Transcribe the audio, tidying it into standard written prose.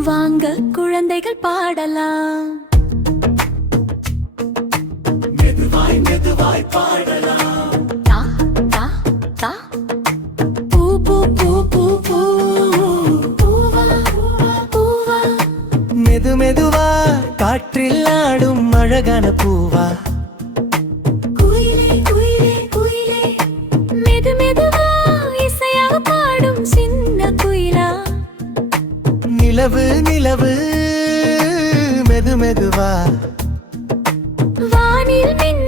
வாங்க குழந்தைகள் பாடலாம். மெதுவாய் மெதுவாய் பாடலாம். தா தா தா பூ பூ பூ பூ பூ பூவா பூவா. மெது மெதுவா காற்றில் ஆடும் அழகான பூவா. குயிலே குயிலே குயிலே மெது மெதுவா இசையாக பாடும் சின்ன குயிலா. நிலவு நிலவு மெது மெதுவா வானில் மின்